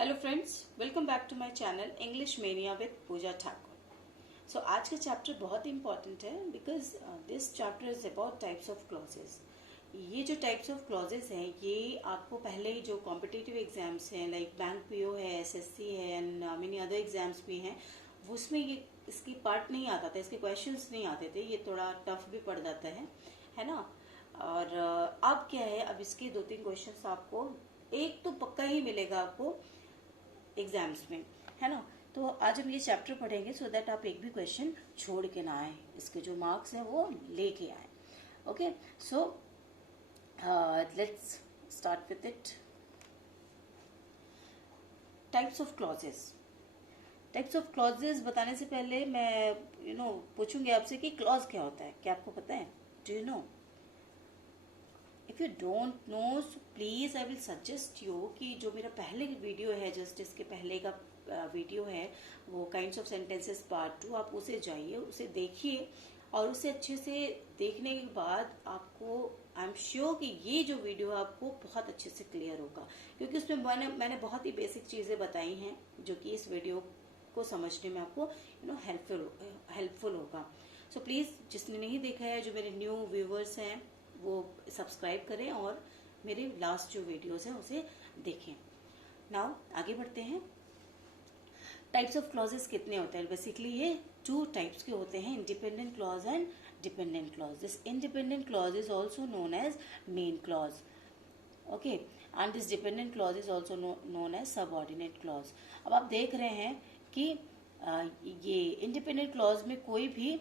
Hello friends, welcome back to my channel English Mania with Pooja Thakur. So आज का chapter बहुत ही इंपॉर्टेंट है because this chapter is about types of clauses. ये जो टाइप्स ऑफ क्लॉजेस हैं ये आपको पहले ही जो कॉम्पिटिटिव एग्जाम्स हैं लाइक बैंक पीओ है, एसएससी है एंड मेनी अदर एग्जाम्स भी हैं, उसमें ये इसकी पार्ट नहीं आता था, इसके क्वेश्चंस नहीं आते थे, ये थोड़ा टफ भी पड़ जाता है ना। और अब क्या है, अब इसके 2-3 क्वेश्चंस आपको एक तो पक्का ही मिलेगा आपको एग्जाम्स में, है ना। तो आज हम ये चैप्टर पढ़ेंगे सो दैट आप एक भी क्वेश्चन छोड़ के ना आए, इसके जो मार्क्स हैं वो लेके आए। Okay, so let's start with it. Types of clauses. Types of clauses बताने से पहले मैं पूछूंगी आपसे कि क्लॉज क्या होता है, क्या आपको पता है? Do you know? If you don't know so please I will suggest you कि जो मेरा पहले वीडियो है, जस्ट इसके पहले का वीडियो है, वो काइंड्स ऑफ सेंटेंसेस पार्ट 2, आप उसे जाइए, उसे देखिए और उसे अच्छे से देखने के बाद आपको आई एम श्योर कि ये जो वीडियो है आपको बहुत अच्छे से क्लियर होगा, क्योंकि उसमें मैंने बहुत ही बेसिक चीजें बताई हैं जो कि इस वीडियो को समझने में आपको हेल्पफुल होगा। सो प्लीज जिसने नहीं देखा है, जो मेरे न्यू व्यूवर्स हैं, वो सब्सक्राइब करें और मेरे लास्ट जो वीडियोस हैं उसे देखें। नाउ आगे बढ़ते हैं। टाइप्स ऑफ क्लॉजेस कितने होते हैं? बेसिकली ये 2 टाइप्स के होते हैं, independent clause and dependent clause. This independent clause is also known as main clause, okay, and this dependent clause is also known as subordinate clause. अब आप देख रहे हैं कि ये इंडिपेंडेंट क्लॉज में कोई भी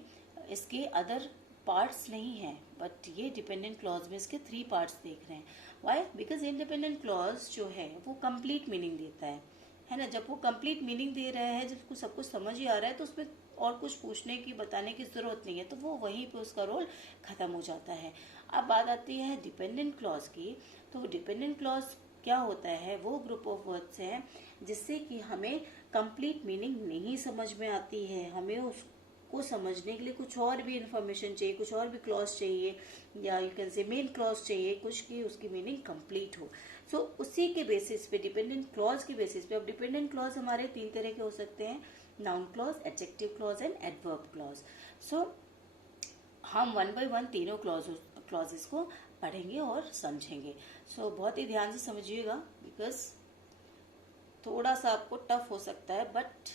इसके अदर पार्ट्स नहीं है, बट ये डिपेंडेंट क्लॉज में इसके 3 पार्ट्स देख रहे हैं। वाई? बिकॉज इंडिपेंडेंट क्लॉज जो है वो कंप्लीट मीनिंग देता है ना। जब वो कंप्लीट मीनिंग दे रहा है, जब सब कुछ समझ ही आ रहा है, तो उसमें और कुछ पूछने की, बताने की जरूरत नहीं है, तो वो वहीं पे उसका रोल खत्म हो जाता है। अब बात आती है डिपेंडेंट क्लॉज की। तो डिपेंडेंट क्लॉज क्या होता है? वो ग्रुप ऑफ वर्ड्स है जिससे कि हमें कंप्लीट मीनिंग नहीं समझ में आती है, हमें उसको समझने के लिए कुछ और भी इंफॉर्मेशन चाहिए, कुछ और भी क्लॉज चाहिए, या you can say main clause चाहिए, कुछ की उसकी मीनिंग कंप्लीट हो। सो उसी के बेसिस पे, डिपेंडेंट क्लॉज के बेसिस पे, अब डिपेंडेंट क्लॉज हमारे 3 तरह के हो सकते हैं, noun clause, adjective clause and adverb clause. So हम 1 बाय 1 तीनों क्लॉजेस को पढ़ेंगे और समझेंगे। सो बहुत ही ध्यान से समझिएगा बिकॉज थोड़ा सा आपको टफ हो सकता है, बट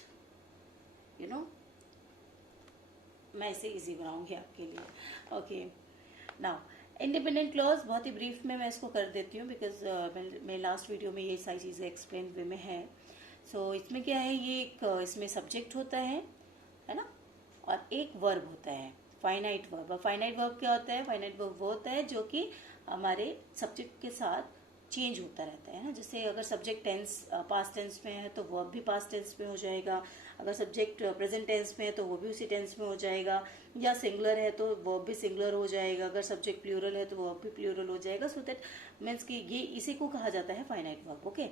यू नो मैं इसे इजी बनाऊंगी आपके लिए। ओके, नाउ इंडिपेंडेंट क्लॉज बहुत ही ब्रीफ में मैं इसको कर देती हूँ बिकॉज मेरे लास्ट वीडियो में ये सारी चीजें एक्सप्लेन वे में है। सो इसमें क्या है, ये एक इसमें सब्जेक्ट होता है ना, और एक वर्ब होता है, फाइनाइट वर्ब। फाइनाइट वर्ब क्या होता है? फाइनाइट वर्ब वो होता है जो कि हमारे सब्जेक्ट के साथ चेंज होता रहता है ना। जैसे अगर सब्जेक्ट टेंस पास्ट टेंस में है तो वर्ब भी पास्ट टेंस में हो जाएगा, अगर सब्जेक्ट प्रेजेंट टेंस में है तो वो भी उसी टेंस में हो जाएगा, या सिंगुलर है तो वर्ब भी सिंगुलर हो जाएगा, अगर सब्जेक्ट प्लूरल है तो वर्ब भी प्लूरल हो जाएगा। सो दैट मीन्स कि ये इसी को कहा जाता है फाइनाइट वर्ब। ओके,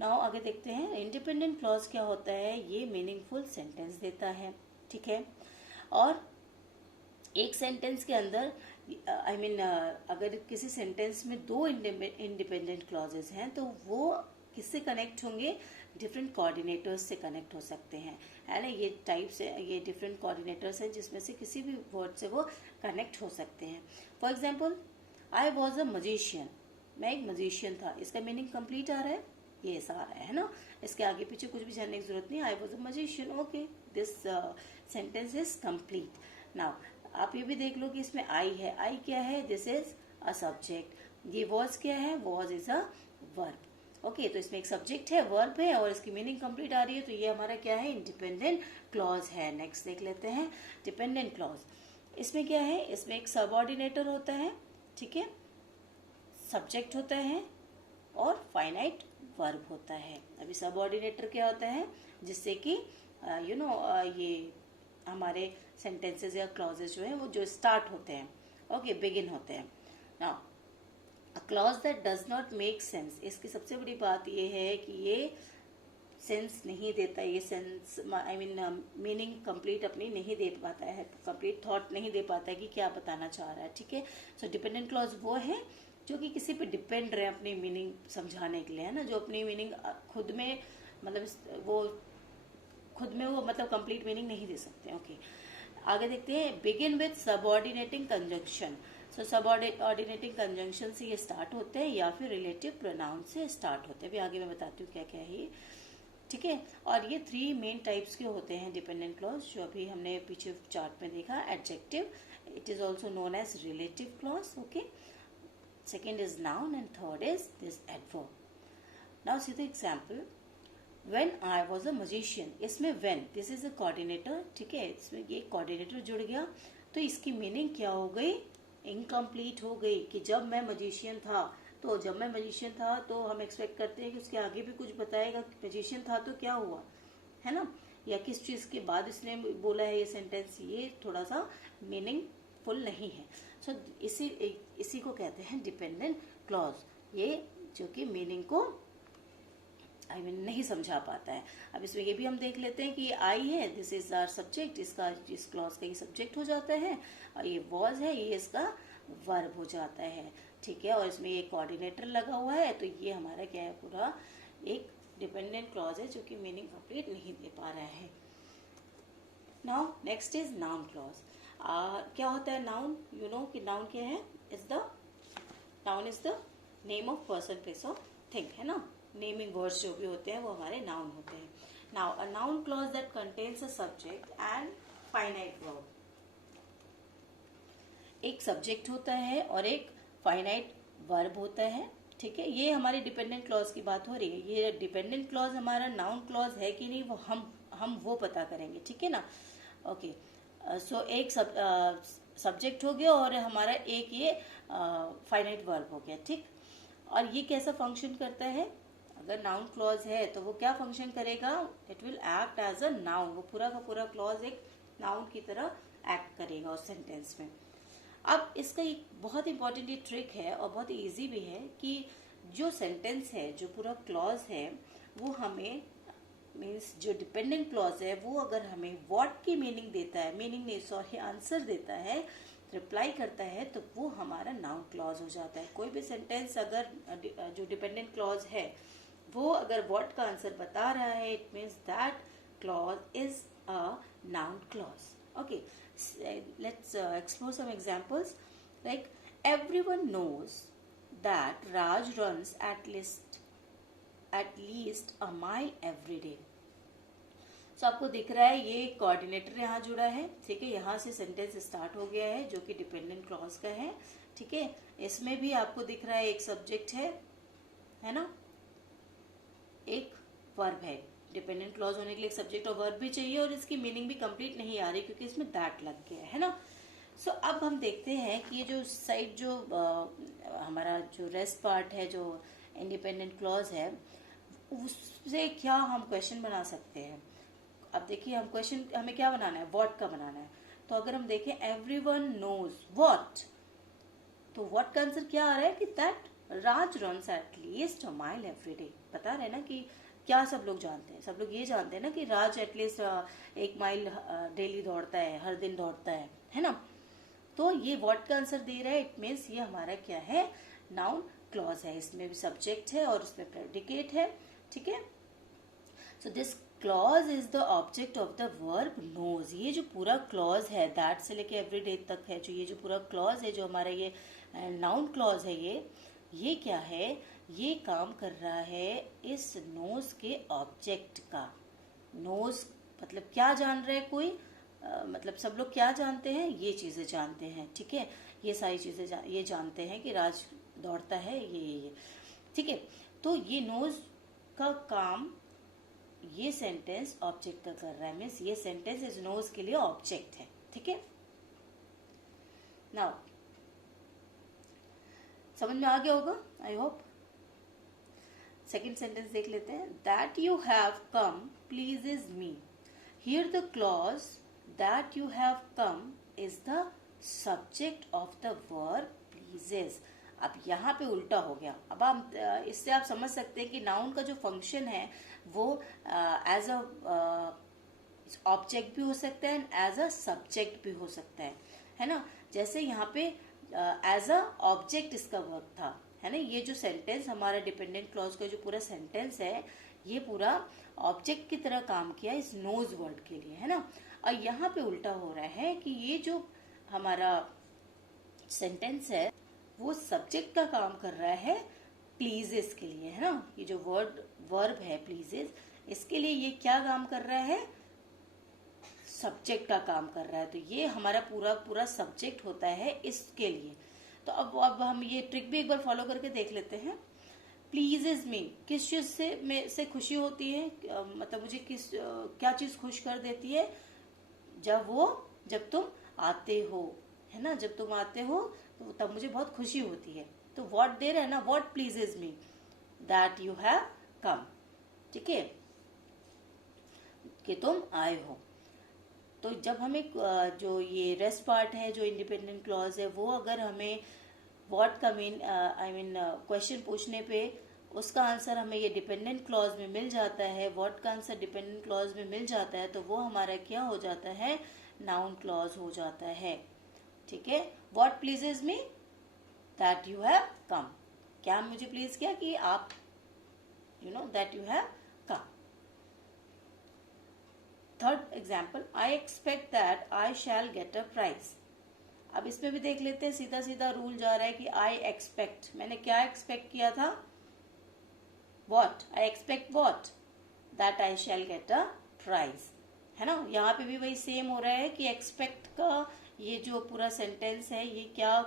नाउ आगे देखते हैं इंडिपेंडेंट क्लॉज क्या होता है। ये मीनिंगफुल सेंटेंस देता है, ठीक है, और एक सेंटेंस के अंदर अगर किसी सेंटेंस में 2 इंडिपेंडेंट क्लॉजेस हैं तो वो किससे कनेक्ट होंगे? डिफरेंट कोऑर्डिनेटर्स से कनेक्ट हो सकते हैं, है ना। ये टाइप्स है, ये डिफरेंट कोऑर्डिनेटर्स हैं जिसमें से किसी भी वर्ड से वो कनेक्ट हो सकते हैं। For example, I was a magician, मैं एक मजिशियन था, इसका मीनिंग कंप्लीट आ रहा है, ये ऐसा आ रहा है ना, इसके आगे पीछे कुछ भी जानने की जरूरत नहीं। I was a magician, okay, this sentence is complete. Now आप ये भी देख लो कि इसमें आई है, आई क्या है? This is a subject. ये वॉज क्या है? Was is a verb. Okay, तो इसमें एक सब्जेक्ट है, वर्ब है, और इसकी मीनिंग कंप्लीट आ रही है, तो ये हमारा क्या है? इंडिपेंडेंट क्लॉज है। नेक्स्ट देख लेते हैं डिपेंडेंट क्लॉज। इसमें क्या है? इसमें एक सबऑर्डिनेटर होता है, ठीक है, सब्जेक्ट होता है और फाइनाइट वर्ब होता है। अभी सबऑर्डिनेटर क्या होता है? जिससे कि ये हमारे सेंटेंसेस या क्लॉजेस जो है वो जो स्टार्ट होते हैं, ओके, बिगिन होते हैं। Now a clause that does not make sense, इसकी सबसे बड़ी बात ये है कि ये सेंस नहीं देता, ये सेंस मीनिंग कंप्लीट अपनी नहीं दे पाता है, कंप्लीट थॉट नहीं दे पाता है कि क्या बताना चाह रहा है, ठीक है। सो डिपेंडेंट क्लॉज वो है जो कि किसी पे डिपेंड रहे अपनी मीनिंग समझाने के लिए, है ना, जो अपनी मीनिंग खुद में मतलब वो खुद में वो मतलब कंप्लीट मीनिंग नहीं दे सकते। ओके, आगे देखते हैं। Begin with subordinating conjunction. So subordinating conjunction से ये स्टार्ट होते हैं या फिर रिलेटिव प्रोनाउन से स्टार्ट होते हैं। अभी आगे मैं बताती हूँ क्या क्या है ये, ठीक है। और ये 3 मेन टाइप्स के होते हैं डिपेंडेंट क्लॉज, जो अभी हमने पीछे चार्ट में देखा। Adjective, it is also known as relative clause, okay. Second is noun and third is this adverb. Now see the example. When I was a magician, इसमें when this is a coordinator, ठीक है, इसमें ये coordinator जुड़ गया तो इसकी meaning क्या हो गई, इनकम्प्लीट हो गई। कि जब मैं मजिशियन था, तो जब मैं मजिशियन था तो हम एक्सपेक्ट करते हैं कि उसके आगे भी कुछ बताएगा। मजिशियन था तो क्या हुआ, है ना, या किस चीज के बाद इसने बोला है ये सेंटेंस, ये थोड़ा सा मीनिंगफुल नहीं है। सो इसी को कहते हैं डिपेंडेंट क्लॉज, ये जो कि मीनिंग को नहीं समझा पाता है। अब इसमें ये भी हम देख लेते हैं कि ये आई है, दिस इज आवर सब्जेक्ट, इसका इस क्लॉज का ये सब्जेक्ट हो जाता है, और ये वॉज है, ये इसका वर्ब हो जाता है, ठीक है। और इसमें ये कोऑर्डिनेटर लगा हुआ है, तो ये हमारा क्या है, पूरा एक डिपेंडेंट क्लॉज है जो कि मीनिंग कंप्लीट नहीं दे पा रहा है। Now next is noun clause. क्या होता है नाउन, यू नो कि नाउन क्या है, noun is the name of person, place of thing, है ना। नेमिंग वर्ड्स जो भी होते हैं वो हमारे नाउन होते हैं। Now a noun clause that contains a subject and finite verb. एक सब्जेक्ट होता है और एक फाइनाइट वर्ब होता है, ठीक है। ये हमारी डिपेंडेंट क्लॉज की बात हो रही है। ये डिपेंडेंट क्लॉज हमारा नाउन क्लॉज है कि नहीं, वो हम वो पता करेंगे, ठीक है ना। ओके, सो एक सब्जेक्ट हो गया और हमारा एक ये फाइनाइट वर्ब हो गया, ठीक। और ये कैसा फंक्शन करता है, अगर नाउन क्लॉज है तो वो क्या फंक्शन करेगा, it will act as a noun. वो पूरा का पूरा क्लॉज एक नाउन की तरह एक्ट करेगा उस सेंटेंस में। अब इसका एक बहुत इंपॉर्टेंट ये ट्रिक है और बहुत इजी भी है कि जो सेंटेंस है, जो पूरा क्लॉज है, वो हमें मीन्स जो डिपेंडेंट क्लॉज है वो अगर हमें व्हाट की मीनिंग देता है, मीनिंग नहीं सॉरी आंसर देता है, रिप्लाई करता है, तो वो हमारा नाउन क्लॉज हो जाता है। कोई भी सेंटेंस अगर जो डिपेंडेंट क्लॉज है वो अगर व्हाट का आंसर बता रहा है, it means that clause is a noun clause. Okay, let's explore some examples. Like, everyone knows that Raj runs at least a mile every day. So आपको दिख रहा है ये कोऑर्डिनेटर यहाँ जुड़ा है, ठीक है। यहाँ से सेंटेंस स्टार्ट हो गया है जो कि डिपेंडेंट क्लॉज का है, ठीक है। इसमें भी आपको दिख रहा है एक सब्जेक्ट है ना, एक वर्ब है। डिपेंडेंट क्लॉज होने के लिए एक सब्जेक्ट और वर्ब भी चाहिए, और इसकी मीनिंग भी कंप्लीट नहीं आ रही क्योंकि इसमें दैट लग गया है ना। सो अब हम देखते हैं कि ये जो साइड जो हमारा जो रेस्ट पार्ट है, जो इंडिपेंडेंट क्लॉज है, उससे क्या हम क्वेश्चन बना सकते हैं। अब देखिए, हम क्वेश्चन हमें क्या बनाना है, व्हाट का बनाना है। तो अगर हम देखें एवरीवन नोज व्हाट, तो व्हाट का आंसर क्या आ रहा है कि that Raj runs at least a mile every day. बता रहे हैं ना कि क्या सब लोग जानते हैं, सब लोग ये जानते हैं ना कि राज एटलीस्ट 1 माइल डेली दौड़ता है, हर दिन दौड़ता है ना। तो ये व्हाट का आंसर दे रहा है, इट मीन्स ये हमारा क्या है, नाउन क्लॉज है। इसमें भी सब्जेक्ट है और उसमें प्रेडिकेट है, ठीक है। So this clause is the object of the verb knows. ये जो पूरा क्लॉज है दैट से लेके एवरी डे तक है, जो ये जो पूरा क्लॉज है, जो हमारा ये नाउन क्लॉज है, ये क्या है, ये काम कर रहा है इस नोज के ऑब्जेक्ट का। नोज मतलब क्या जान रहे हैं कोई, मतलब सब लोग क्या जानते हैं, ये चीजें जानते हैं, ठीक है। ये सारी चीजें ये जानते हैं कि राज दौड़ता है, ये ठीक है। तो ये नोज का काम ये सेंटेंस ऑब्जेक्ट का कर रहा है, मीन्स ये सेंटेंस इस नोज के लिए ऑब्जेक्ट है, ठीक है। नाउ समझ में आ गया होगा, आई होप। सेकेंड सेंटेंस देख लेते हैं। That you have come pleases me. Here the clause that you have come is the subject of the verb pleases. अब यहाँ पे उल्टा हो गया। अब आप इससे आप समझ सकते हैं कि नाउन का जो फंक्शन है वो एज अ ऑब्जेक्ट भी हो सकता है एंड एज अ सब्जेक्ट भी हो सकता है ना। जैसे यहाँ पे एज अ ऑब्जेक्ट इसका वर्क था, है ना। ये जो सेंटेंस हमारा डिपेंडेंट क्लॉज का जो पूरा सेंटेंस है, ये पूरा ऑब्जेक्ट की तरह काम किया इस नोज वर्ड के लिए, है ना। और यहाँ पे उल्टा हो रहा है कि ये जो हमारा सेंटेंस है वो सब्जेक्ट का काम कर रहा है प्लीजेस के लिए, है ना। ये जो वर्ब है प्लीजेस, इसके लिए ये क्या काम कर रहा है, सब्जेक्ट का काम कर रहा है। तो ये हमारा पूरा सब्जेक्ट होता है इसके लिए। तो अब हम ये ट्रिक भी एक बार फॉलो करके देख लेते हैं। प्लीजेज मीन किस चीज से खुशी होती है, मतलब मुझे क्या चीज खुश कर देती है, जब तुम आते हो, है ना। जब तुम आते हो तो तब मुझे बहुत खुशी होती है। तो व्हाट देर है ना, what pleases me, that you have कम, ठीक है, कि तुम आए हो। तो जब हमें जो ये रेस्ट पार्ट है, जो इंडिपेंडेंट क्लॉज है, वो अगर हमें व्हाट का क्वेश्चन पूछने पे उसका आंसर हमें ये डिपेंडेंट क्लॉज में मिल जाता है, व्हाट का आंसर डिपेंडेंट क्लॉज में मिल जाता है, तो वो हमारा क्या हो जाता है, नाउन क्लॉज हो जाता है, ठीक है। What pleases me, that you have come, क्या मुझे प्लीज किया कि आप, that you have come. Third example, I expect that I shall get a prize. अब इसमें भी देख लेते हैं, सीधा सीधा रूल जा रहा है कि आई एक्सपेक्ट, मैंने क्या एक्सपेक्ट किया था, what, I expect what, that I shall get a prize, है ना। यहाँ पे भी वही सेम हो रहा है कि एक्सपेक्ट का ये जो पूरा सेंटेंस है ये क्या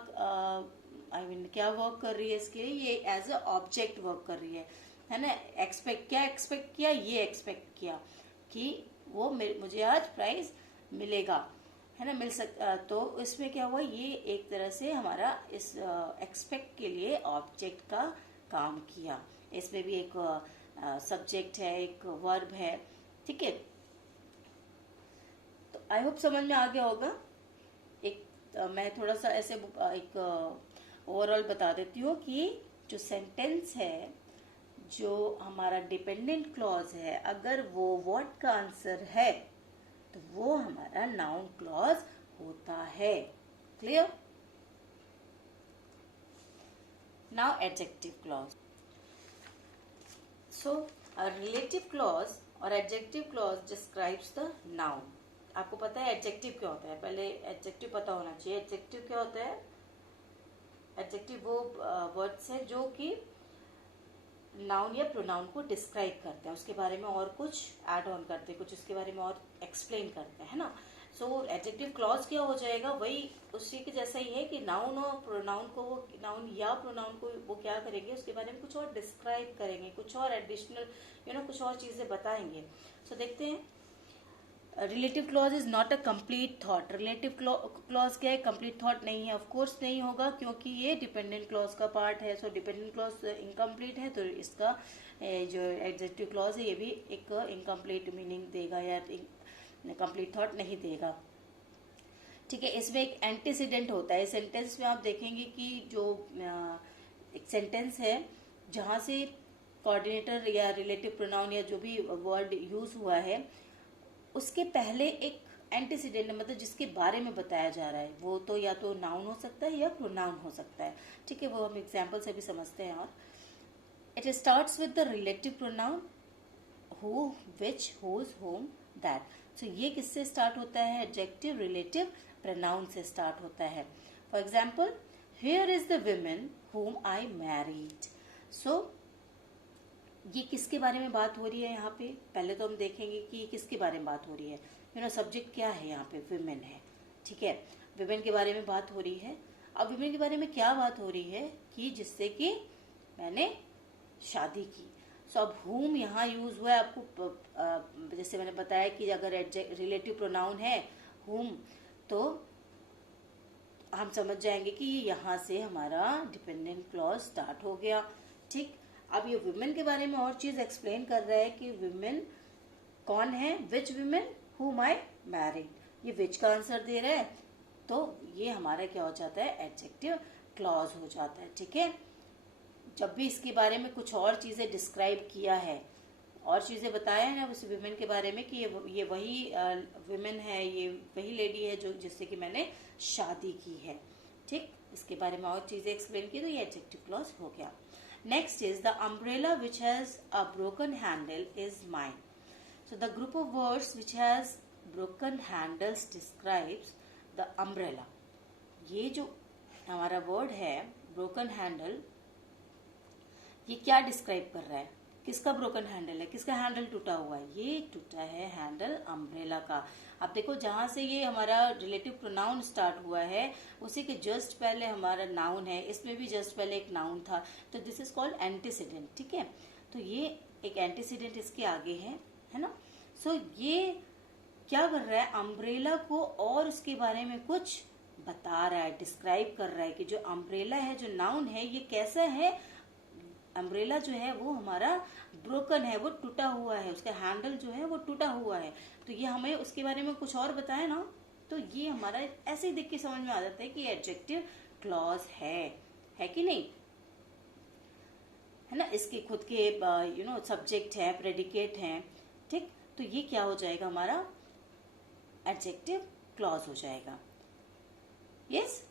क्या वर्क कर रही है इसके लिए, ये एज अ ऑब्जेक्ट वर्क कर रही है ना। क्या एक्सपेक्ट किया, ये एक्सपेक्ट किया कि वो मुझे आज प्राइज मिलेगा, है ना, मिल सकता। तो इसमें क्या हुआ, ये एक तरह से हमारा इस एक्सपेक्ट के लिए ऑब्जेक्ट का काम किया। इसमें भी एक सब्जेक्ट है, एक वर्ब है, ठीक है। तो आई होप समझ में आ गया होगा। मैं थोड़ा सा ऐसे एक ओवरऑल बता देती हूँ कि जो सेंटेंस है, जो हमारा डिपेंडेंट क्लॉज है, अगर वो व्हाट का आंसर है तो वो हमारा नाउन क्लॉज होता है। Clear? Now adjective clause. So a relative clause और adjective clause describes the noun. आपको पता है एडजेक्टिव क्या होता है, पहले एडजेक्टिव पता होना चाहिए। एडजेक्टिव क्या होता है, एडजेक्टिव वो वर्ड्स है जो कि नाउन या प्रोनाउन को डिस्क्राइब करते हैं, उसके बारे में और कुछ ऐड ऑन करते हैं, कुछ उसके बारे में और एक्सप्लेन करते हैं ना। सो एडजेक्टिव क्लॉज क्या हो जाएगा, वही उसी के जैसा ही है कि नाउन और प्रोनाउन को, नाउन या प्रोनाउन को वो क्या करेंगे, उसके बारे में कुछ और डिस्क्राइब करेंगे, कुछ और एडिशनल कुछ और चीजें बताएंगे। सो देखते हैं। Relative clause is not a complete thought. Relative clause क्या है, कंप्लीट थॉट नहीं है, ऑफ कोर्स नहीं होगा, क्योंकि ये डिपेंडेंट क्लॉज का पार्ट है। सो डिपेंडेंट क्लॉज इनकम्प्लीट है, तो इसका जो एडजेक्टिव क्लॉज है ये भी एक इनकम्प्लीट मीनिंग देगा या कंप्लीट थॉट नहीं देगा, ठीक है। इसमें एक एंटीसीडेंट होता है। सेंटेंस में आप देखेंगे कि जो एक सेंटेंस है जहां से कोऑर्डिनेटर या रिलेटिव प्रोनाउन या जो भी वर्ड यूज हुआ है उसके पहले एक एंटीसीडेंट, मतलब जिसके बारे में बताया जा रहा है, वो तो या तो नाउन हो सकता है या प्रोनाउन हो सकता है, ठीक है। वो हम एग्जाम्पल से भी समझते हैं। और it starts with the relative pronoun who, which, whose, whom, that. So ये किससे स्टार्ट होता है, एडजेक्टिव रिलेटिव प्रोनाउन से स्टार्ट होता है। For example, here is the women whom I married। So ये किसके बारे में बात हो रही है यहाँ पे, पहले तो हम देखेंगे कि ये किसके बारे में बात हो रही है। सब्जेक्ट क्या है यहाँ पे, विमेन है, ठीक है। विमेन के बारे में बात हो रही है। अब विमेन के बारे में क्या बात हो रही है कि जिससे कि मैंने शादी की। सो अब whom यहाँ यूज हुआ है। आपको जैसे मैंने बताया कि अगर रिलेटिव प्रोनाउन है whom, तो हम समझ जाएंगे कि यहाँ से हमारा डिपेंडेंट क्लॉज स्टार्ट हो गया, ठीक। अब ये विमेन के बारे में और चीज एक्सप्लेन कर रहा है कि विमेन कौन है, विच विमेन हुम आई मैरिड, ये विच का आंसर दे रहा है, तो ये हमारा क्या हो जाता है, एडजेक्टिव क्लॉज हो जाता है, ठीक है। जब भी इसके बारे में कुछ और चीजें डिस्क्राइब किया है, और चीजें बताया है ना उस विमेन के बारे में कि ये वही विमेन है, ये वही लेडी है जो जिससे कि मैंने शादी की है, ठीक। इसके बारे में और चीजें एक्सप्लेन की, तो ये एडजेक्टिव क्लॉज हो गया। Next is the umbrella which has a broken handle is mine. So the group of words which has broken handles describes the umbrella. ये जो हमारा वर्ड है broken handle, ये क्या डिस्क्राइब कर रहा है? किसका ब्रोकन हैंडल है? किसका हैंडल टूटा हुआ है? ये टूटा है हैंडल अम्ब्रेला का। अब देखो जहां से ये हमारा रिलेटिव प्रोनाउन स्टार्ट हुआ है उसी के जस्ट पहले हमारा नाउन है, इसमें भी जस्ट पहले एक नाउन था, तो दिस इज कॉल्ड एंटीसीडेंट। ठीक है, तो ये एक एंटीसीडेंट इसके आगे है ना। सो ये क्या कर रहा है? अम्ब्रेला को और उसके बारे में कुछ बता रहा है, डिस्क्राइब कर रहा है कि जो अम्ब्रेला है, जो नाउन है, ये कैसा है। अम्ब्रेला जो है वो हमारा ब्रोकन है, वो टूटा हुआ है, उसका हैंडल जो है वो टूटा हुआ है। तो ये हमें उसके बारे में कुछ और बताए ना, तो ये हमारा ऐसे ही देख के समझ में आ जाता है कि एडजेक्टिव क्लॉज है कि नहीं, है ना। इसके खुद के सब्जेक्ट है, प्रेडिकेट है, ठीक। तो ये क्या हो जाएगा? हमारा एडजेक्टिव क्लॉज हो जाएगा। Yes,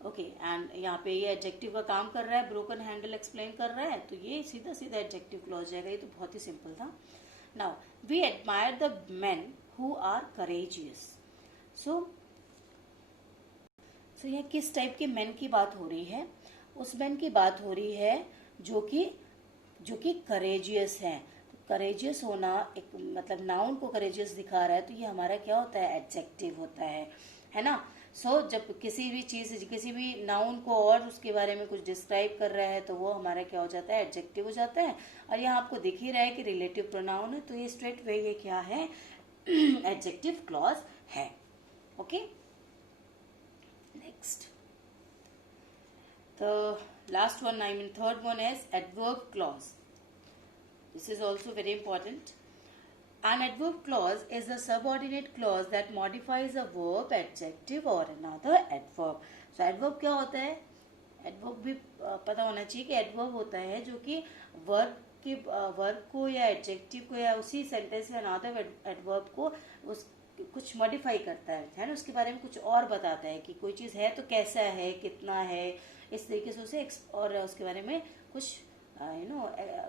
okay. एंड यहाँ पे ये एडजेक्टिव का काम कर रहा है, ब्रोकन हैंडल एक्सप्लेन कर रहा है, तो ये सीधा सीधा एडजेक्टिव क्लॉज जाएगा। ये तो बहुत ही सिंपल था। Now we admire the men who are courageous. So ये किस टाइप के मेन की बात हो रही है? उस मेन की बात हो रही है जो कि करेजियस है। करेजियस होना एक मतलब नाउन को करेजियस दिखा रहा है, तो ये हमारा क्या होता है? एडजेक्टिव होता है ना। जब किसी भी चीज, किसी भी नाउन को और उसके बारे में कुछ डिस्क्राइब कर रहा है तो वो हमारा क्या हो जाता है? एडजेक्टिव हो जाता है। और यहाँ आपको दिख ही रहा है कि रिलेटिव प्रोनाउन है, तो ये स्ट्रेट वे ये क्या है? एडजेक्टिव क्लॉज है। Okay, next the last one, I mean third one is adverb clause. This is also very important. An adverb clause is a subordinate clause that modifies a verb, adjective or another adverb. So adverb क्या होता है? adverb भी पता होना चाहिए कि adverb होता है जो कि वर्ब को या एडजेक्टिव को या उसी सेंटेंस या अनदर एडवर्ब को उस कुछ मॉडिफाई करता है ना, उसके बारे में कुछ और बताता है कि कोई चीज़ है तो कैसा है, कितना है, इस तरीके से उसे और उसके बारे में कुछ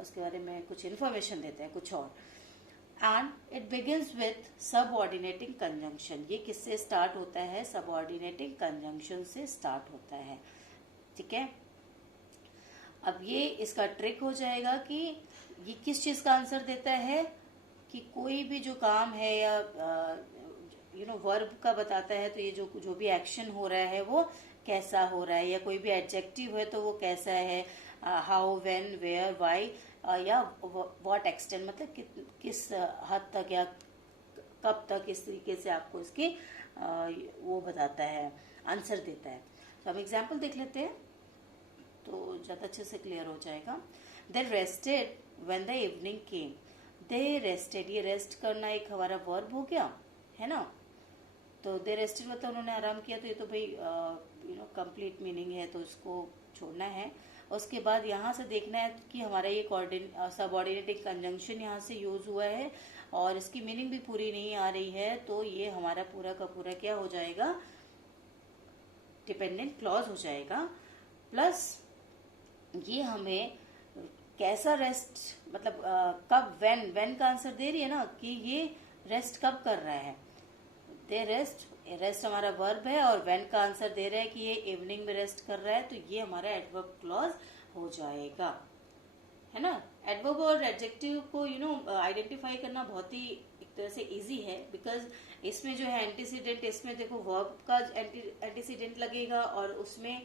उसके बारे में कुछ इन्फॉर्मेशन देता है, कुछ और। And it begins with subordinating conjunction. ये किससे स्टार्ट होता है? सबऑर्डिनेटिंग कंजंक्शन से स्टार्ट होता है। ठीक है, अब ये इसका ट्रिक हो जाएगा कि ये किस चीज का आंसर देता है कि कोई भी जो काम है या वर्ब का बताता है, तो ये जो भी एक्शन हो रहा है वो कैसा हो रहा है, या कोई भी एडजेक्टिव है तो वो कैसा है, हाउ, व्हेन, वेयर, व्हाई या व्हाट एक्सटेंट, मतलब किस हद तक या कब तक, इस तरीके से आपको इसकी वो बताता है, आंसर देता है। तो हम एग्जाम्पल देख लेते हैं तो ज़्यादा अच्छे से क्लियर हो जाएगा। They rested when the evening came. They rested, ये रेस्ट करना एक हमारा वर्ब हो गया, है ना। तो दे रेस्टेड मतलब उन्होंने आराम किया, तो ये तो भाई कंप्लीट मीनिंग है, तो इसको छोड़ना है। उसके बाद यहाँ से देखना है कि हमारा ये सबऑर्डिनेटिंग कंजंक्शन यहाँ से यूज हुआ है और इसकी मीनिंग भी पूरी नहीं आ रही है, तो ये हमारा पूरा का पूरा क्या हो जाएगा? डिपेंडेंट क्लॉज हो जाएगा। प्लस ये हमें कैसा रेस्ट, मतलब कब, व्हेन का आंसर दे रही है ना कि ये रेस्ट कब कर रहा है। दे रेस्ट हमारा वर्ब है और व्हेन का आंसर दे रहा है कि ये इवनिंग में रेस्ट कर रहा है, तो ये हमारा एडवर्ब क्लॉज हो जाएगा, है ना। एडवर्ब और एडजेक्टिव को आइडेंटिफाई करना बहुत ही एक तरह से इजी है, बिकॉज इसमें जो है एंटीसीडेंट, इसमें देखो वर्ब का एंटीसीडेंट लगेगा और उसमें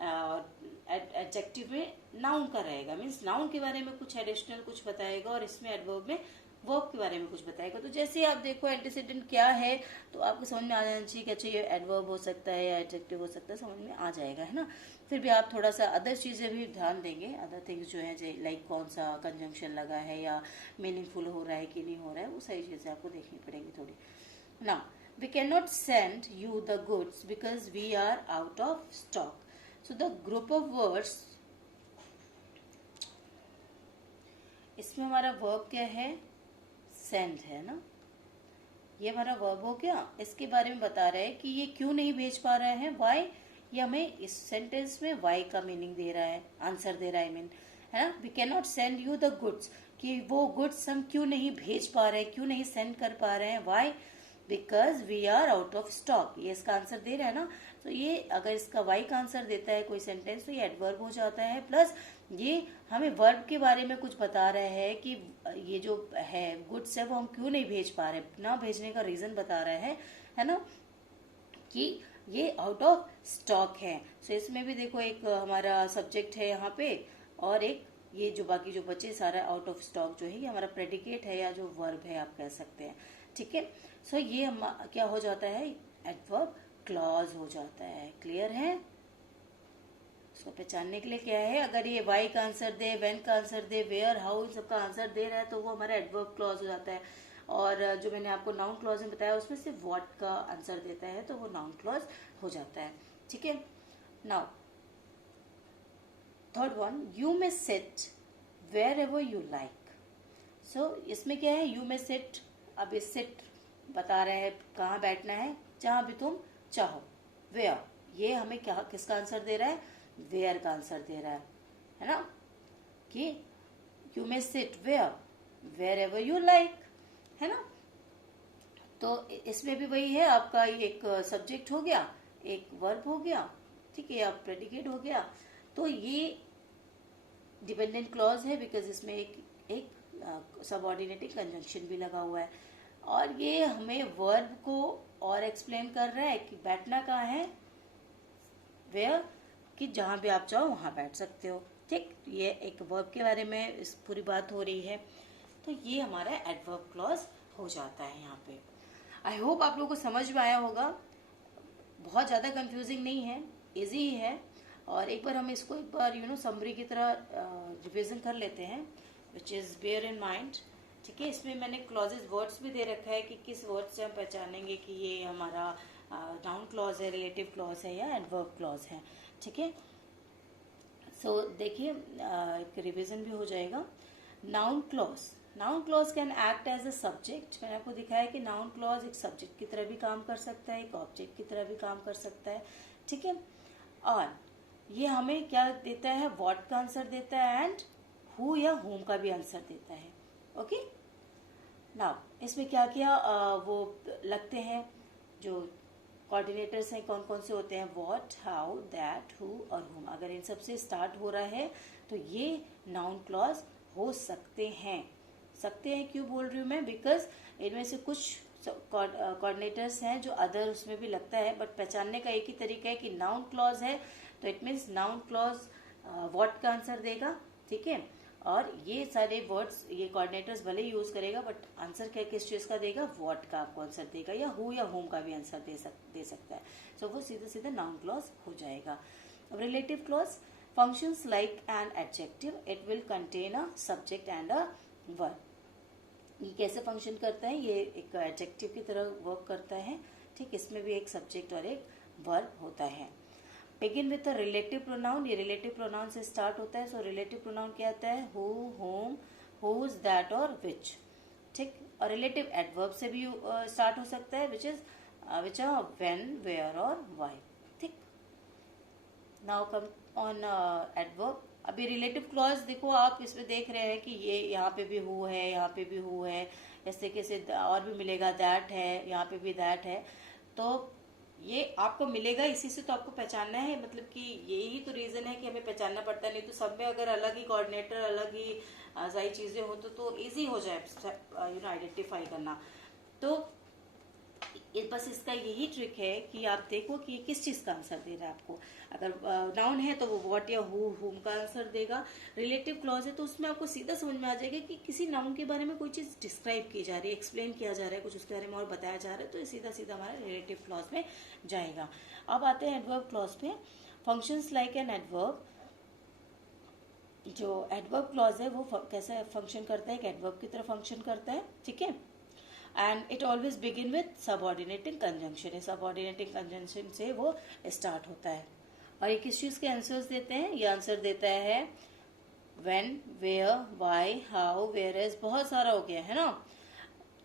एडजेक्टिव में नाउन का रहेगा, मीन्स नाउन के बारे में कुछ एडिशनल कुछ बताएगा और इसमें एडवर्ब में वर्ब के बारे में कुछ बताएगा। तो जैसे आप देखो एंटीसीडेंट क्या है तो आपको समझ में आ जाना चाहिए कि अच्छा ये एडवर्ब हो सकता है या एडजेक्टिव हो सकता है, समझ में आ जाएगा, है ना। फिर भी आप थोड़ा सा अदर चीज़ें भी ध्यान देंगे, अदर थिंग्स जो है लाइक कौन सा कंजंक्शन लगा है या मीनिंगफुल हो रहा है कि नहीं हो रहा है, वो सारी चीज़ें आपको देखनी पड़ेंगी थोड़ी ना। We can not send you the goods because we are out of stock. So the group of words, इसमें हमारा वर्ब क्या है? सेंड है ना, ये हमारा वर्ब हो गया। इसके बारे में बता रहे हैं कि ये क्यों नहीं भेज पा रहे हैं, वाई, ये हमें इस सेंटेंस में वाई का मीनिंग दे रहा है, आंसर दे रहा है, है ना। We can not send you the goods, कि वो गुड्स हम क्यों नहीं भेज पा रहे हैं, क्यों नहीं सेंड कर पा रहे हैं, why, because we are out of stock. ये इसका आंसर दे रहा है ना। तो ये अगर इसका वाई का आंसर देता है कोई सेंटेंस तो ये एडवर्ब हो जाता है, प्लस ये हमें वर्ब के बारे में कुछ बता रहा है कि ये जो है गुड्स है वो हम क्यों नहीं भेज पा रहे, ना भेजने का रीजन बता रहा है ना, कि ये आउट ऑफ स्टॉक है। सो इसमें भी देखो एक हमारा सब्जेक्ट है यहाँ पे, और एक ये जो बाकी जो बचे सारा आउट ऑफ स्टॉक जो है ये हमारा प्रेडिकेट है या जो वर्ब है आप कह सकते हैं, ठीक है। सो ये हम क्या हो जाता है, एडवर्ब क्लॉज हो जाता है। क्लियर है? इसको पहचानने के लिए क्या है, अगर ये वाई का आंसर दे, व्हेन का आंसर दे, वेयर, हाउ, इन सबका आंसर दे रहा है तो वो हमारा एडवर्ब क्लॉज हो जाता है। और जो मैंने आपको नाउन क्लॉज में बताया उसमें सिर्फ व्हाट का आंसर देता है तो वो नाउन क्लॉज हो जाता है, ठीक है। Now third one, you may sit wherever you like. So इसमें क्या है, यू मे सिट, अब इस सिट बता रहे हैं कहाँ बैठना है, जहां भी तुम चाहो। वेयर, ये हमें क्या किसका आंसर दे रहा है, वेयर का आंसर दे रहा है ना, कि you may sit wherever you like, है ना। तो इसमें भी वही है, आपका एक सब्जेक्ट हो गया, एक वर्ब हो गया, ठीक है, अब प्रेडिकेट हो गया। तो ये डिपेंडेंट क्लॉज है बिकॉज इसमें एक सबऑर्डिनेटिंग कंजंक्शन भी लगा हुआ है, और ये हमें वर्ब को और एक्सप्लेन कर रहा है कि बैठना कहाँ है, वेयर, कि जहां भी आप चाहो वहां बैठ सकते हो, ठीक। ये एक वर्ब के बारे में इस पूरी बात हो रही है, तो ये हमारा एडवर्ब क्लॉज हो जाता है यहाँ पे। आई होप आप लोगों को समझ में आया होगा, बहुत ज़्यादा कंफ्यूजिंग नहीं है, इजी ही है। और एक बार हम इसको एक बार समरी की तरह रिविजन कर लेते हैं, which is bear in mind, ठीक है। इसमें मैंने क्लॉजेज वर्ड्स भी दे रखा है कि किस वर्ड से हम पहचानेंगे कि ये हमारा नाउन क्लॉज है, रिलेटिव क्लॉज है या एडवर्ब क्लॉज है, ठीक है। सो देखिए एक रिवीजन भी हो जाएगा। Noun clause can act as a subject. मैंने आपको दिखाया कि नाउन क्लॉज एक सब्जेक्ट की तरह भी काम कर सकता है, एक ऑब्जेक्ट की तरह भी काम कर सकता है, ठीक है। और ये हमें क्या देता है, व्हाट का आंसर देता है, एंड हु या होम का भी आंसर देता है, ओके। नाउ इसमें क्या किया, वो लगते हैं जो कोऑर्डिनेटर्स हैं कौन कौन से होते हैं, व्हाट, हाउ, दैट, हु और हुम। अगर इन सब से स्टार्ट हो रहा है तो ये नाउन क्लॉज हो सकते हैं। क्यों बोल रही हूँ मैं, बिकॉज इनमें से कुछ कोऑर्डिनेटर्स हैं जो अदर उसमें भी लगता है, बट पहचानने का एक ही तरीका है कि नाउन क्लॉज है तो it means noun clause what का आंसर देगा, ठीक है। और ये सारे वर्ड्स ये कोऑर्डिनेटर्स भले ही यूज करेगा बट आंसर क्या किस चीज का देगा, व्हाट का आपको आंसर देगा, या हु या होम का भी आंसर दे सकता है। सो वो सीधे सीधे नाउन क्लॉज हो जाएगा। अब relative clause, functions like an adjective, it will contain a subject and a verb. ये कैसे फंक्शन करता है, ये एक एडजेक्टिव की तरह वर्क करता है, ठीक। इसमें भी एक सब्जेक्ट और एक वर्ब होता है। Begin with a relative pronoun, ये रिलेटिव प्रोनाउन से स्टार्ट होता है। सो रिलेटिव प्रोनाउन क्या आता है, हु, होम, हुज, दैट और विच, ठीक। और रिलेटिव एडवर्ब से भी स्टार्ट हो सकता है, विच आर व्हेन, वेयर और व्हाई, ठीक। Now come on adverb. अभी रिलेटिव क्लॉज देखो आप इसमें देख रहे हैं कि ये यहाँ पे भी हु है, यहाँ पे भी हु है, इस तरीके से और भी मिलेगा, दैट है, यहाँ पे भी दैट है। तो ये आपको मिलेगा, इसी से तो आपको पहचानना है, मतलब कि यही तो रीजन है कि हमें पहचानना पड़ता है। नहीं तो सब में अगर अलग ही कोऑर्डिनेटर, अलग ही सारी चीजें हो तो इजी हो जाए आइडेंटिफाई करना। तो बस इसका यही ट्रिक है कि आप देखो कि ये किस चीज का आंसर दे रहा है आपको। अगर नाउन है तो वो व्हाट या हु, हुम का आंसर देगा। रिलेटिव क्लॉज है तो उसमें आपको सीधा समझ में आ जाएगा कि किसी नाउन के बारे में कोई चीज डिस्क्राइब की जा रही है, एक्सप्लेन किया जा रहा है, कुछ उसके बारे में और बताया जा रहा है, तो सीधा सीधा हमारा रिलेटिव क्लॉज में जाएगा। अब आते हैं एडवर्ब क्लॉज पे। फंक्शंस लाइक एन एडवर्ब, जो एडवर्ब क्लॉज है वो कैसे फंक्शन करता है, एक एडवर्ब की तरह फंक्शन करता है, ठीक है। And it always begin with subordinating conjunction, है सबऑर्डिनेटिंग कंजंक्शन से वो स्टार्ट होता है। और ये किस चीज के आंसर्स देते हैं, ये आंसर देता है when, where, why, how, whereas, बहुत सारा हो गया है ना।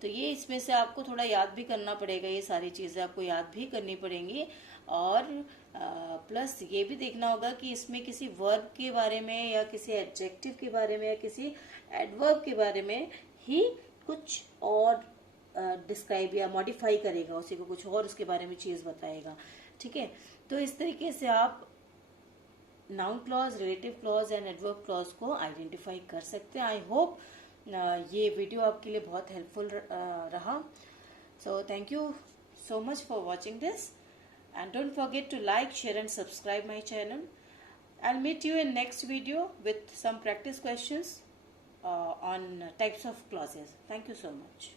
तो ये इसमें से आपको थोड़ा याद भी करना पड़ेगा, ये सारी चीजें आपको याद भी करनी पड़ेंगी। और प्लस ये भी देखना होगा कि इसमें किसी वर्ब के बारे में या किसी एडजेक्टिव के बारे में या किसी एडवर्ब के बारे में ही कुछ और डिस्क्राइब या मॉडिफाई करेगा, उसी को कुछ और उसके बारे में चीज बताएगा। ठीक है, तो इस तरीके से आप noun clause, relative clause and adverb clause को आइडेंटिफाई कर सकते हैं। आई होप ये वीडियो आपके लिए बहुत हेल्पफुल रहा। So thank you so much for watching this, and don't forget to like, share and subscribe my channel. I'll meet you in next video with some practice questions on types of clauses. Thank you so much.